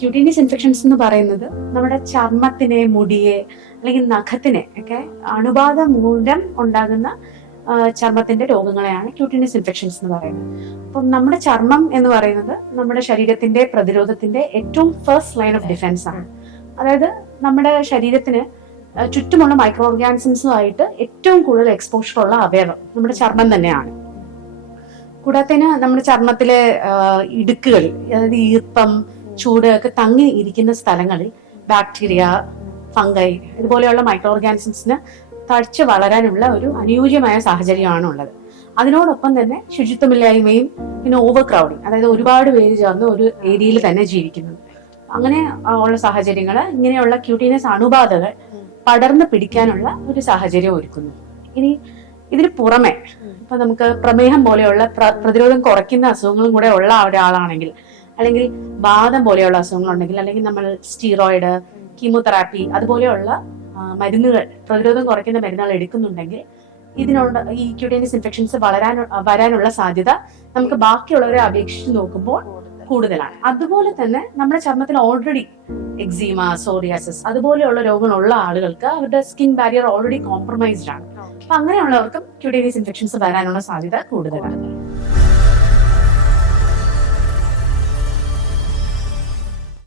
ക്യൂട്ടീനിയസ് infections എന്ന് പറയുന്നത് നമ്മുടെ ചർമ്മത്തിനെ മുടിയെ അല്ലെങ്കിൽ നഖത്തിനെ ഒക്കെ അണുബാധ മൂലം ഉണ്ടാകുന്ന ചർമ്മത്തിന്റെ രോഗങ്ങളെയാണ് ക്യൂട്ടീനിയസ് ഇൻഫെക്ഷൻസ് എന്ന് പറയുന്നത്. അപ്പം നമ്മുടെ ചർമ്മം എന്ന് പറയുന്നത് നമ്മുടെ ശരീരത്തിന്റെ പ്രതിരോധത്തിന്റെ ഏറ്റവും ഫസ്റ്റ് ലൈൻ ഓഫ് ഡിഫെൻസ് ആണ്. അതായത് നമ്മുടെ ശരീരത്തിന് ചുറ്റുമുള്ള മൈക്രോ ഓർഗാനിസംസുമായിട്ട് ഏറ്റവും കൂടുതൽ എക്സ്പോഷർ ഉള്ള അവയവം നമ്മുടെ ചർമ്മം തന്നെയാണ്. കൂടാത്തതിന് നമ്മുടെ ചർമ്മത്തിലെ ഇടുക്കുകൾ അതായത് ഈർപ്പം ചൂട് ഒക്കെ തങ്ങി ഇരിക്കുന്ന സ്ഥലങ്ങളിൽ ബാക്ടീരിയ ഫംഗൈ ഇതുപോലെയുള്ള മൈക്രോ ഓർഗാനിസംസിന് തഴച്ച് വളരാനുള്ള ഒരു അനുയോജ്യമായ സാഹചര്യമാണ് ഉള്ളത് അതിനോടൊപ്പം തന്നെ ശുചിത്വമില്ലായ്മയും പിന്നെ ഓവർ ക്രൗഡിങ് അതായത് ഒരുപാട് പേര് ചേർന്ന് ഒരു ഏരിയയിൽ തന്നെ ജീവിക്കുന്നത് അങ്ങനെ ഉള്ള സാഹചര്യങ്ങൾ ഇങ്ങനെയുള്ള ക്യൂട്ടീനസ് അണുബാധകൾ പടർന്ന് പിടിക്കാനുള്ള ഒരു സാഹചര്യം ഒരുക്കുന്നു. ഇനി ഇതിന് പുറമെ ഇപ്പൊ നമുക്ക് പ്രമേഹം പോലെയുള്ള പ്ര- പ്രതിരോധം കുറയ്ക്കുന്ന അസുഖങ്ങളും കൂടെ ഉള്ള ഒരാളാണെങ്കിൽ അല്ലെങ്കിൽ ബാധം പോലെയുള്ള അസുഖങ്ങൾ ഉണ്ടെങ്കിൽ അല്ലെങ്കിൽ നമ്മൾ സ്റ്റീറോയിഡ് കീമോതെറാപ്പി അതുപോലെയുള്ള മരുന്നുകൾ പ്രതിരോധം കുറയ്ക്കുന്ന മരുന്നുകൾ എടുക്കുന്നുണ്ടെങ്കിൽ ഇതിനുള്ള ഈ ക്യൂട്ടേനിയസ് ഇൻഫെക്ഷൻസ് വളരാൻ വരാനുള്ള സാധ്യത നമുക്ക് ബാക്കിയുള്ളവരെ അപേക്ഷിച്ച് നോക്കുമ്പോൾ കൂടുതലാണ്. അതുപോലെ തന്നെ നമ്മുടെ ചർമ്മത്തിൽ ഓൾറെഡി എക്സീമ സോറിയാസിസ് അതുപോലെയുള്ള രോഗങ്ങളുള്ള ആളുകൾക്ക് അവരുടെ സ്കിൻ ബാരിയർ ഓൾറെഡി കോംപ്രമൈസ്ഡ് ആണ്. അപ്പൊ അങ്ങനെയുള്ളവർക്കും ക്യൂട്ടേനിയസ് ഇൻഫെക്ഷൻസ് വരാനുള്ള സാധ്യത കൂടുതലാണ്.